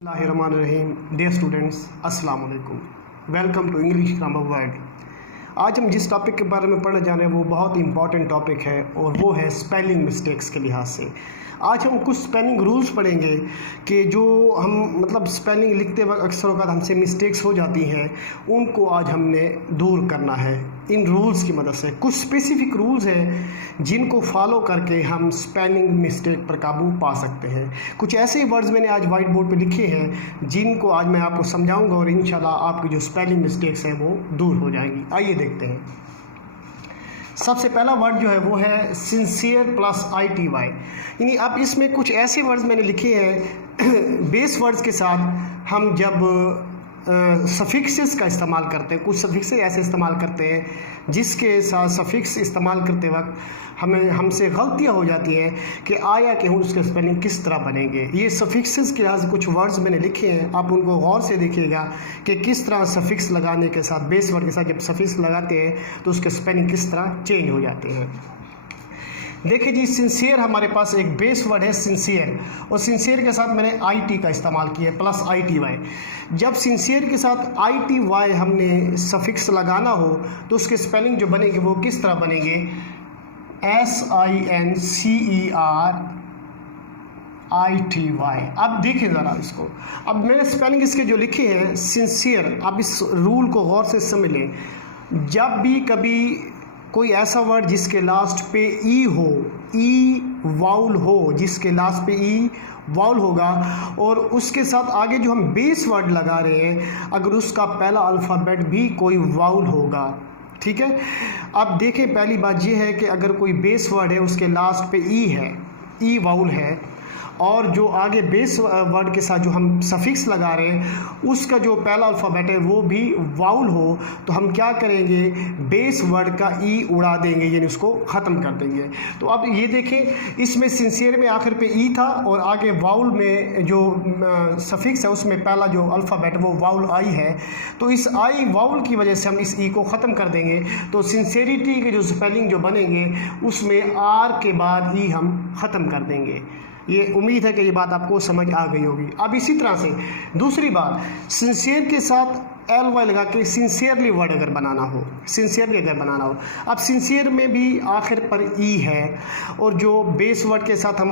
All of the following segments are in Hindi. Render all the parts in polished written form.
Bismillahirrahmanirrahim. Dear students, अस्सलाम वालेकुम. Welcome to English grammar world. आज हम जिस टॉपिक के बारे में पढ़ने जा रहे हैं वो बहुत इंपॉर्टेंट टॉपिक है और वो है स्पेलिंग मिस्टेक्स के लिहाज से. आज हम कुछ स्पेलिंग रूल्स पढ़ेंगे कि जो हम स्पेलिंग लिखते वक्त अक्सर औक़ात हमसे मिस्टेक्स हो जाती हैं, उनको आज हमने दूर करना है इन रूल्स की मदद से. कुछ स्पेसिफिक रूल्स हैं जिनको फॉलो करके हम स्पेलिंग मिस्टेक पर काबू पा सकते हैं. कुछ ऐसे वर्ड्स मैंने आज वाइट बोर्ड पे लिखे हैं जिनको आज मैं आपको समझाऊंगा और इंशाल्लाह आपकी जो स्पेलिंग मिस्टेक्स हैं वो दूर हो जाएंगी. आइए देखते हैं. सबसे पहला वर्ड जो है वो है सिंसियर प्लस ITY. यानी अब इसमें कुछ ऐसे वर्ड्स मैंने लिखे हैं बेस वर्ड्स के साथ हम जब सफिक्सेस का इस्तेमाल करते हैं, कुछ सफिक्सेस ऐसे इस्तेमाल करते हैं जिसके साथ सफिक्स इस्तेमाल करते वक्त हमसे गलतियां हो जाती हैं कि आया कि हम उसके स्पेलिंग किस तरह बनेंगे. ये सफिक्सेस के लिहाज से कुछ वर्ड्स मैंने लिखे हैं, आप उनको गौर से देखिएगा कि किस तरह सफिक्स लगाने के साथ, बेस वर्ड के साथ जब सफिक्स लगाते हैं तो उसके स्पेलिंग किस तरह चेंज हो जाते हैं. देखिए जी, सिंसियर हमारे पास एक बेस वर्ड है सिंसियर, और सिंसियर के साथ मैंने IT का इस्तेमाल किया प्लस ITY. जब सिंसियर के साथ ITY हमने सफिक्स लगाना हो तो उसके स्पेलिंग जो बनेंगे वो किस तरह बनेंगे, SINCERITY. अब देखिए ज़रा इसको. अब मैंने स्पेलिंग इसके जो लिखे हैं सिंसियर, अब इस रूल को गौर से समझ लें. जब भी कभी कोई ऐसा वर्ड जिसके लास्ट पे ई हो, ई वाउल हो, जिसके लास्ट पे ई वाउल होगा और उसके साथ आगे जो हम बेस वर्ड लगा रहे हैं अगर उसका पहला अल्फ़ाबेट भी कोई वाउल होगा, ठीक है. अब देखें, पहली बात यह है कि अगर कोई बेस वर्ड है उसके लास्ट पे ई है, ई वाउल है, और जो आगे बेस वर्ड के साथ जो हम सफिक्स लगा रहे हैं उसका जो पहला अल्फ़ाबेट है वो भी वाउल हो, तो हम क्या करेंगे, बेस वर्ड का ई उड़ा देंगे, यानी उसको ख़त्म कर देंगे. तो अब ये देखें, इसमें सिंसियर में आखिर पे ई था और आगे वाउल में जो सफिक्स है उसमें पहला जो अल्फ़ाबेट वो वाउल आई है, तो इस आई वाउल की वजह से हम इस ई को ख़त्म कर देंगे. तो सिंसियरिटी के जो स्पेलिंग जो बनेंगे उसमें आर के बाद ई हम ख़त्म कर देंगे. ये उम्मीद है कि ये बात आपको समझ आ गई होगी. अब इसी तरह से दूसरी बात, सिंसियर के साथ LY लगा के सिंसियरली वर्ड अगर बनाना हो, सिंसियरली अगर बनाना हो, अब सिंसियर में भी आखिर पर ई है और जो बेस वर्ड के साथ हम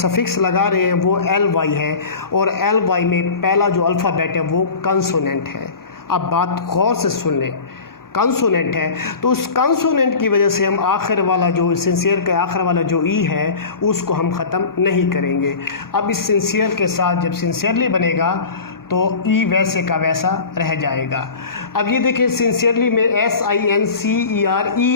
सफिक्स लगा रहे हैं वो LY है, और LY में पहला जो अल्फ़ाबेट है वो कंसोनेंट है. अब बात गौर से सुन लें, कंसोनेंट है, तो उस कंसोनेंट की वजह से हम आखिर वाला जो सिंसियर का आखिर वाला जो ई है उसको हम ख़त्म नहीं करेंगे. अब इस सिंसियर के साथ जब सिंसियरली बनेगा तो ई वैसे का वैसा रह जाएगा. अब ये देखिए, सिंसियरली में SINCERELY,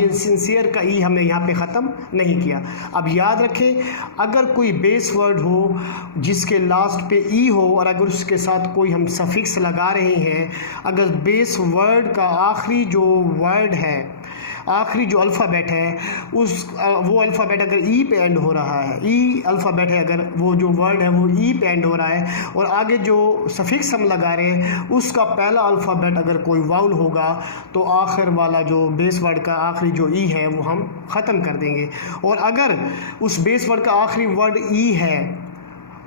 ये सिंसियर का ई हमने यहाँ पे ख़त्म नहीं किया. अब याद रखें, अगर कोई बेस वर्ड हो जिसके लास्ट पे ई हो और अगर उसके साथ कोई हम सफिक्स लगा रहे हैं, अगर बेस वर्ड का आखिरी जो वर्ड है, आखिरी जो अल्फ़ाबेट है वो अल्फ़ाबेट अगर ई पे एंड हो रहा है, ई अल्फ़ाबेट है, अगर वो जो वर्ड है वो ई पे एंड हो रहा है और आगे जो सफिक्स हम लगा रहे हैं उसका पहला अल्फ़ाबेट अगर कोई वाउल होगा तो आखिर वाला जो बेस वर्ड का आखिरी जो ई है वो हम ख़त्म कर देंगे. और अगर उस बेस वर्ड का आखिरी वर्ड ई है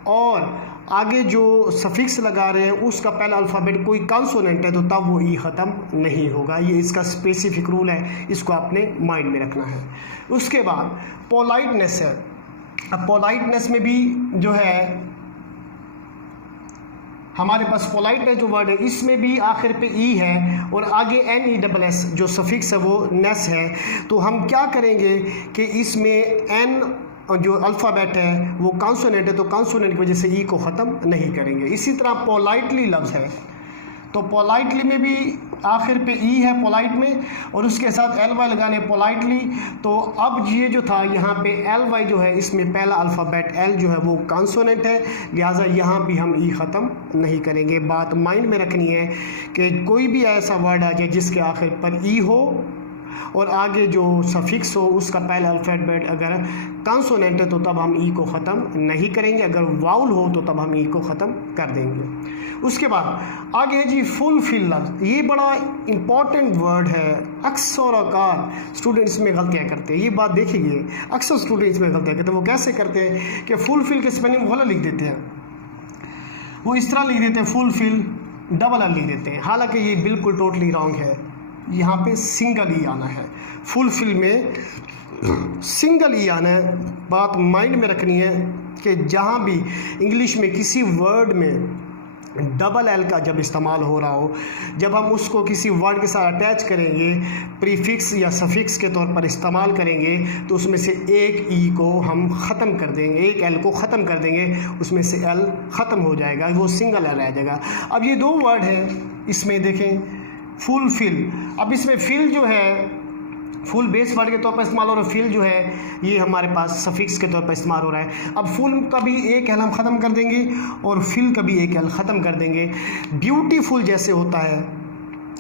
और आगे जो सफिक्स लगा रहे हैं उसका पहला अल्फ़ाबेट कोई कंसोनेंट है तो तब वो ई ख़त्म नहीं होगा. ये इसका स्पेसिफिक रूल है, इसको आपने माइंड में रखना है. उसके बाद पोलाइटनेस है. अब पोलाइटनेस में भी जो है हमारे पास पोलाइटनेस जो वर्ड है इसमें भी आखिर पे ई है और आगे NESS जो सफिक्स है वो नेस है. तो हम क्या करेंगे कि इसमें N जो अल्फ़ाबेट है वो कॉन्सोनेंट है, तो कॉन्सोनेंट की वजह से ई को ख़त्म नहीं करेंगे. इसी तरह पोलाइटली लफ्ज़ है, तो पोलाइटली में भी आखिर पे ई है पोलाइट में और उसके साथ LY लगाने पोलाइटली. तो अब ये जो था यहाँ पे LY जो है इसमें पहला अल्फ़ाबेट L जो है वो कॉन्सोनेंट है, लिहाजा यहाँ भी हम ई ख़त्म नहीं करेंगे. बात माइंड में रखनी है कि कोई भी ऐसा वर्ड आ जाए जिसके आखिर पर ई हो और आगे जो सफिक्स हो उसका पहला अल्फ़ाबेट अगर कंसोनेंट है तो तब हम ई को ख़त्म नहीं करेंगे, अगर वाउल हो तो तब हम ई को ख़त्म कर देंगे. उसके बाद आगे है जी फुलफिल लफ्ज़. ये बड़ा इंपॉर्टेंट वर्ड है. अक्सर औक़ात स्टूडेंट्स में गलतियाँ करते हैं, ये बात देखिए, अक्सर स्टूडेंट्स में गलतियाँ करते हैं. वो कैसे करते हैं कि फुलफिल के स्पेलिंग गलत लिख देते हैं. वो इस तरह लिख देते हैं फुलफिल, डबल एल लिख देते हैं, हालांकि ये बिल्कुल टोटली रॉन्ग है। यहाँ पे सिंगल ई आना है, फुलफिल में सिंगल ई आना है। बात माइंड में रखनी है कि जहाँ भी इंग्लिश में किसी वर्ड में डबल एल का जब इस्तेमाल हो रहा हो, जब हम उसको किसी वर्ड के साथ अटैच करेंगे, प्रीफिक्स या सफिक्स के तौर पर इस्तेमाल करेंगे, तो उसमें से एक ई को हम ख़त्म कर देंगे, एक एल को ख़त्म कर देंगे, उसमें से एल ख़त्म हो जाएगा, वो सिंगल एल रह जाएगा। अब ये दो वर्ड हैं, इसमें देखें फुलफिल। अब इसमें फिल जो है फुल बेस वर्ड के तौर पर इस्तेमाल हो रहा है, फिल जो है ये हमारे पास सफिक्स के तौर पर इस्तेमाल हो रहा है। अब फुल का भी एक एल हम ख़त्म कर देंगे और फिल का भी एक एल ख़त्म कर देंगे। ब्यूटीफुल जैसे होता है,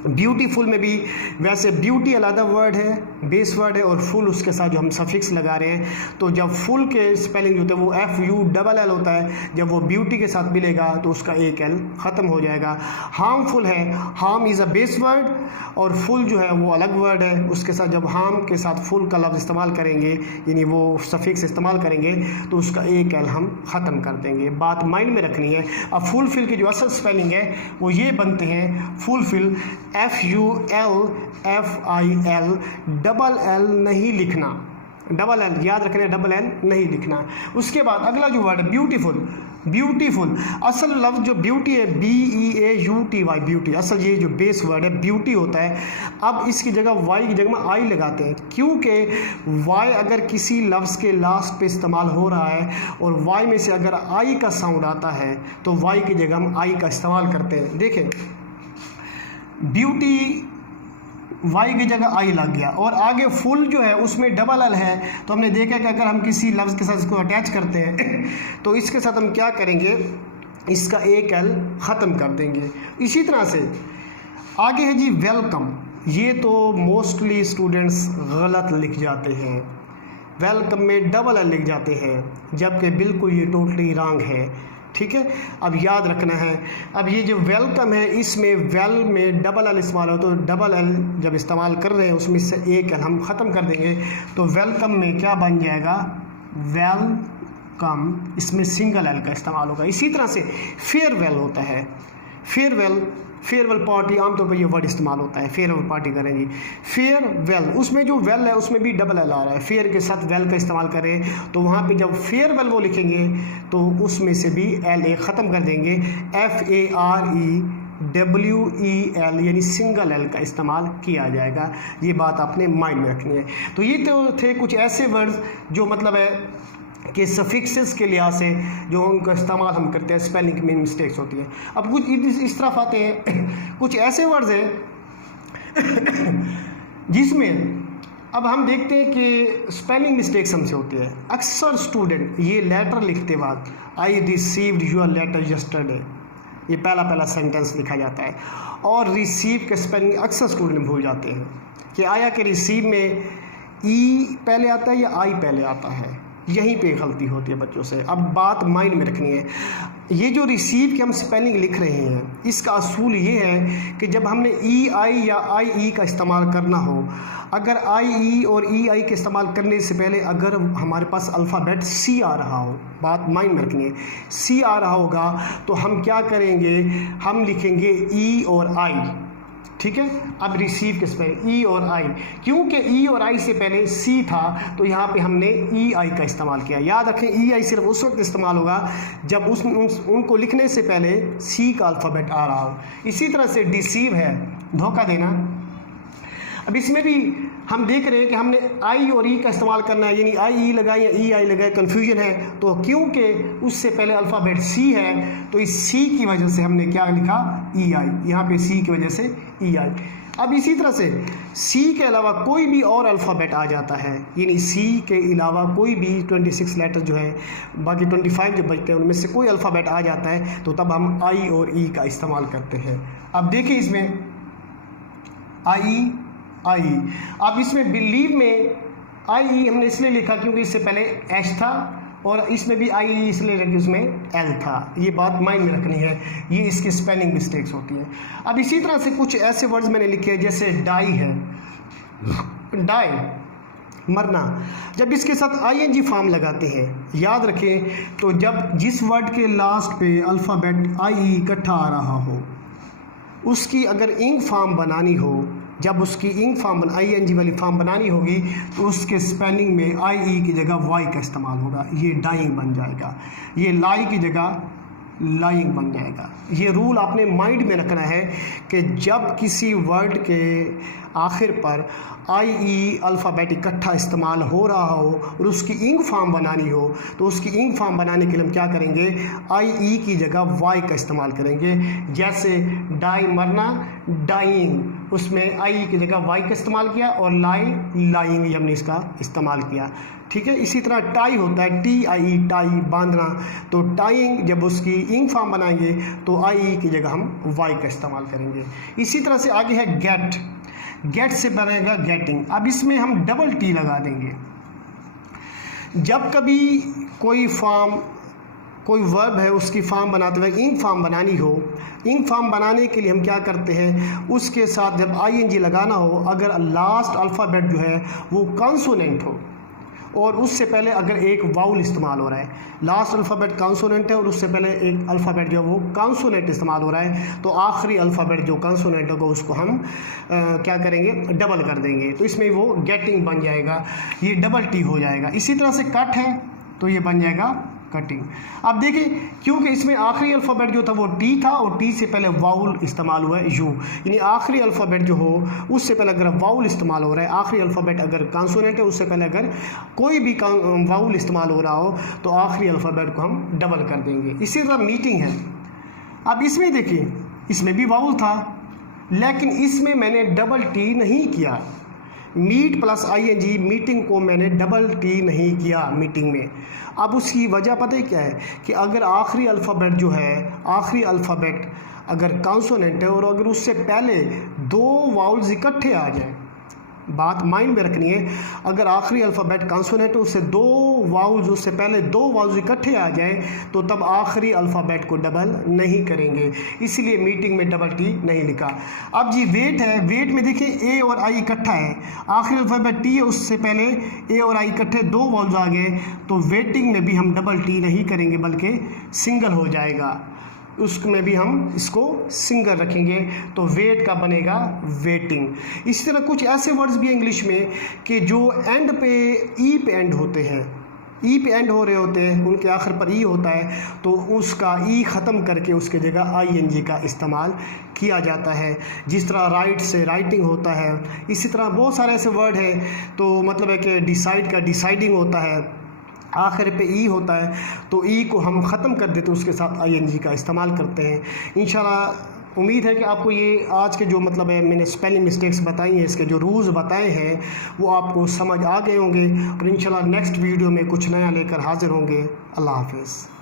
ब्यूटीफुल में भी वैसे ब्यूटी अलग वर्ड है, बेस वर्ड है, और फुल उसके साथ जो हम सफिक्स लगा रहे हैं, तो जब फुल के स्पेलिंग होते हैं वो FULL होता है, जब वो ब्यूटी के साथ मिलेगा तो उसका एक एल ख़त्म हो जाएगा। हार्मफुल है, harm is a base word और फुल जो है वो अलग वर्ड है, उसके साथ जब हार्म के साथ फुल का लफ्ज़ इस्तेमाल करेंगे, यानी वो सफिक्स इस्तेमाल करेंगे, तो उसका एक एल हम ख़त्म कर देंगे। बात माइंड में रखनी है। अब फुलफिल की जो असल स्पेलिंग है वो ये बनते हैं, फुलफिल FULFIL, डबल एल नहीं लिखना, डबल एल याद रखना, डबल एल नहीं लिखना। उसके बाद अगला जो वर्ड है ब्यूटीफुल, ब्यूटीफुल असल लफ्ज़ जो ब्यूटी है BEAUTY, ब्यूटी, असल ये जो बेस वर्ड है ब्यूटी होता है। अब इसकी जगह वाई की जगह में आई लगाते हैं, क्योंकि वाई अगर किसी लफ्ज़ के लास्ट पे इस्तेमाल हो रहा है और वाई में से अगर आई का साउंड आता है तो वाई की जगह हम आई का इस्तेमाल करते हैं। देखें ब्यूटी वाई की जगह आई लग गया, और आगे फुल जो है उसमें डबल एल है, तो हमने देखा कि अगर हम किसी लफ्ज़ के साथ इसको अटैच करते हैं तो इसके साथ हम क्या करेंगे, इसका एक एल ख़त्म कर देंगे। इसी तरह से आगे है जी वेलकम। ये तो मोस्टली स्टूडेंट्स गलत लिख जाते हैं, वेलकम में डबल एल लिख जाते हैं, जबकि बिल्कुल ये टोटली रॉन्ग है। ठीक है, अब याद रखना है। अब ये जो वेलकम है इसमें वेल में डबल एल इस्तेमाल हो, तो डबल एल जब इस्तेमाल कर रहे हैं उसमें से एक एल हम ख़त्म कर देंगे, तो वेलकम में क्या बन जाएगा, वेलकम, इसमें सिंगल एल का इस्तेमाल होगा। इसी तरह से फेयरवेल होता है, फेयरवेल पार्टी, आमतौर पर ये वर्ड इस्तेमाल होता है, फेयरवेल पार्टी करें जी, फेयरवेल, उसमें जो वेल है उसमें भी डबल एल आ रहा है, फेयर के साथ वेल का इस्तेमाल करें, तो वहाँ पे जब फेयरवेल वो लिखेंगे तो उसमें से भी एल एक ख़त्म कर देंगे, FAREWEL, यानी सिंगल एल का इस्तेमाल किया जाएगा। ये बात आपने माइंड में रखनी है। तो ये तो थे कुछ ऐसे वर्ड्स जो मतलब है कि सफिक्सेस के लिहाज से जो उनका इस्तेमाल हम करते हैं, स्पेलिंग में मिस्टेक्स होती हैं। अब कुछ इस तरफ आते हैं, कुछ ऐसे वर्ड्स हैं जिसमें अब हम देखते हैं कि स्पेलिंग मिस्टेक्स हमसे होती है। अक्सर स्टूडेंट ये लेटर लिखते वक्त I received your letter yesterday, ये पहला सेंटेंस लिखा जाता है, और रिसीव के स्पेलिंग अक्सर स्टूडेंट भूल जाते हैं कि आया कि रिसीव में ई पहले आता है या आई पहले आता है, यहीं पे गलती होती है बच्चों से। अब बात माइंड में रखनी है, ये जो रिसीव की हम स्पेलिंग लिख रहे हैं इसका असूल ये है कि जब हमने EI या IE का इस्तेमाल करना हो, अगर IE और EI के इस्तेमाल करने से पहले अगर हमारे पास अल्फ़ाबेट C आ रहा हो, बात माइंड में रखनी है, C आ रहा होगा तो हम क्या करेंगे, हम लिखेंगे E और I। ठीक है, अब रिसीव किस पे, ई और आई, क्योंकि ई और आई से पहले सी था तो यहाँ पे हमने ई आई का इस्तेमाल किया। याद रखें ई आई सिर्फ उस वक्त इस्तेमाल होगा जब उनको लिखने से पहले सी का अल्फ़ाबेट आ रहा हो। इसी तरह से डिसीव है धोखा देना। अब इसमें भी हम देख रहे हैं कि हमने आई और ई का इस्तेमाल करना है, यानी आई ई लगाए या ई आई लगाए, कन्फ्यूजन है। तो क्योंकि उससे पहले अल्फ़ाबेट सी है तो इस सी की वजह से हमने क्या लिखा, ई आई, यहाँ पे सी की वजह से ई आई। अब इसी तरह से सी के अलावा कोई भी और अल्फ़ाबेट आ जाता है, यानी सी के अलावा कोई भी 26 लेटर जो है, बाकी 25 जो बचते हैं उनमें से कोई अल्फ़ाबेट आ जाता है तो तब हम आई और ई का इस्तेमाल करते हैं। अब देखिए इसमें आई, अब इसमें बिलीव में आई हमने इसलिए लिखा क्योंकि इससे पहले एच था, और इसमें भी आई इसलिए लगी उसमें एल था। ये बात माइंड में रखनी है, ये इसकी स्पेलिंग मिस्टेक्स होती हैं। अब इसी तरह से कुछ ऐसे वर्ड्स मैंने लिखे हैं जैसे डाई है, डाई मरना। जब इसके साथ आईएनजी फॉर्म लगाते हैं, याद रखें, तो जब जिस वर्ड के लास्ट पे अल्फ़ाबेट आई इकट्ठा आ रहा हो, उसकी अगर इंग फॉर्म बनानी हो, जब उसकी इंग फॉर्म आईएनजी वाली फॉर्म बनानी होगी, तो उसके स्पेलिंग में आई की जगह वाई का इस्तेमाल होगा। ये डाइंग बन जाएगा, ये लाई की जगह लाइंग बन जाएगा। ये रूल आपने माइंड में रखना है कि जब किसी वर्ड के आखिर पर आई ई अल्फ़ाबेट इकट्ठा इस्तेमाल हो रहा हो और उसकी इंग फॉर्म बनानी हो, तो उसकी इंग फॉर्म बनाने के लिए हम क्या करेंगे, आई ई की जगह वाई का इस्तेमाल करेंगे। जैसे डाई मरना, डाइंग, उसमें आई की जगह वाई का इस्तेमाल किया, और लाई लाइंग हमने इसका इस्तेमाल किया। ठीक है। इसी तरह टाई होता है, टी आई ई, टाई बांधना, तो टाइंग जब उसकी इंग फॉर्म बनाएंगे तो आई की जगह हम वाई का इस्तेमाल करेंगे। इसी तरह से आगे है गेट, गेट से बनेगा गेटिंग। अब इसमें हम डबल टी लगा देंगे। जब कभी कोई फॉर्म, कोई वर्ब है, उसकी फॉर्म बनाते हुए इंग फॉर्म बनानी हो, इंग फॉर्म बनाने के लिए हम क्या करते हैं, उसके साथ जब आईएनजी लगाना हो, अगर लास्ट अल्फ़ाबेट जो है वो कॉन्सोनेंट हो और उससे पहले अगर एक वाउल इस्तेमाल हो रहा है, लास्ट अल्फ़ाबेट कॉन्सोनेंट है और उससे पहले एक अल्फ़ाबेट जो है वो कॉन्सोनेंट इस्तेमाल हो रहा है, तो आखिरी अल्फ़ाबेट जो कॉन्सोनेंट होगा उसको हम क्या करेंगे, डबल कर देंगे। तो इसमें वो गेटिंग बन जाएगा, ये डबल टी हो जाएगा। इसी तरह से कट है तो ये बन जाएगा कटिंग। अब देखिए, क्योंकि इसमें आखिरी अल्फ़ाबेट जो था वो टी था और टी से पहले वाउल इस्तेमाल हुआ है यू, यानी आखिरी अल्फ़ाबेट जो हो उससे पहले अगर वाउल इस्तेमाल हो रहा है, आखिरी अल्फ़ाबेट अगर कॉन्सोनेंट है उससे पहले अगर कोई भी वाउल इस्तेमाल हो रहा हो, तो आखिरी अल्फ़ाबेट को हम डबल कर देंगे। इसी तरह मीटिंग है। अब इसमें देखिए, इसमें भी वाउल था लेकिन इसमें मैंने डबल टी नहीं किया। मीट प्लस आईएनजी, मीटिंग को मैंने डबल टी नहीं किया मीटिंग में। अब उसकी वजह पता है क्या है, कि अगर आखिरी अल्फ़ाबेट जो है, आखिरी अल्फ़ाबेट अगर कॉन्सोनेंट है और अगर उससे पहले दो वाउल्स इकट्ठे आ जाए, बात माइंड में रखनी है, अगर आखिरी अल्फ़ाबेट कॉन्सोनेंट उससे दो वाउल्स, उससे पहले दो वाउल्स इकट्ठे आ जाएं, तो तब आखिरी अल्फ़ाबेट को डबल नहीं करेंगे, इसलिए मीटिंग में डबल टी नहीं लिखा। अब जी वेट है, वेट में देखिए ए और आई इकट्ठा है, आखिरी अल्फ़ाबेट टी है, उससे पहले ए और आई इकट्ठे दो वाउल्स आ गए, तो वेटिंग में भी हम डबल टी नहीं करेंगे बल्कि सिंगल हो जाएगा, उसमें भी हम इसको सिंगल रखेंगे, तो वेट का बनेगा वेटिंग। इसी तरह कुछ ऐसे वर्ड्स भी हैं इंग्लिश में कि जो एंड पे ई पे एंड होते हैं, ई पे एंड हो रहे होते हैं, उनके आखिर पर ई होता है, तो उसका ई ख़त्म करके उसके जगह आईएनजी का इस्तेमाल किया जाता है। जिस तरह राइट से राइटिंग होता है, इसी तरह बहुत सारे ऐसे वर्ड हैं, तो मतलब है कि डिसाइड का डिसाइडिंग होता है, आखिर पे ई होता है, तो ई को हम ख़त्म कर देते हैं, उसके साथ आईएनजी का इस्तेमाल करते हैं। इंशाल्लाह उम्मीद है कि आपको ये आज के जो मतलब है मैंने स्पेलिंग मिस्टेक्स बताई हैं, इसके जो रूल्स बताए हैं वो आपको समझ आ गए होंगे, और इंशाल्लाह नेक्स्ट वीडियो में कुछ नया लेकर हाजिर होंगे। अल्लाह हाफ़िज़।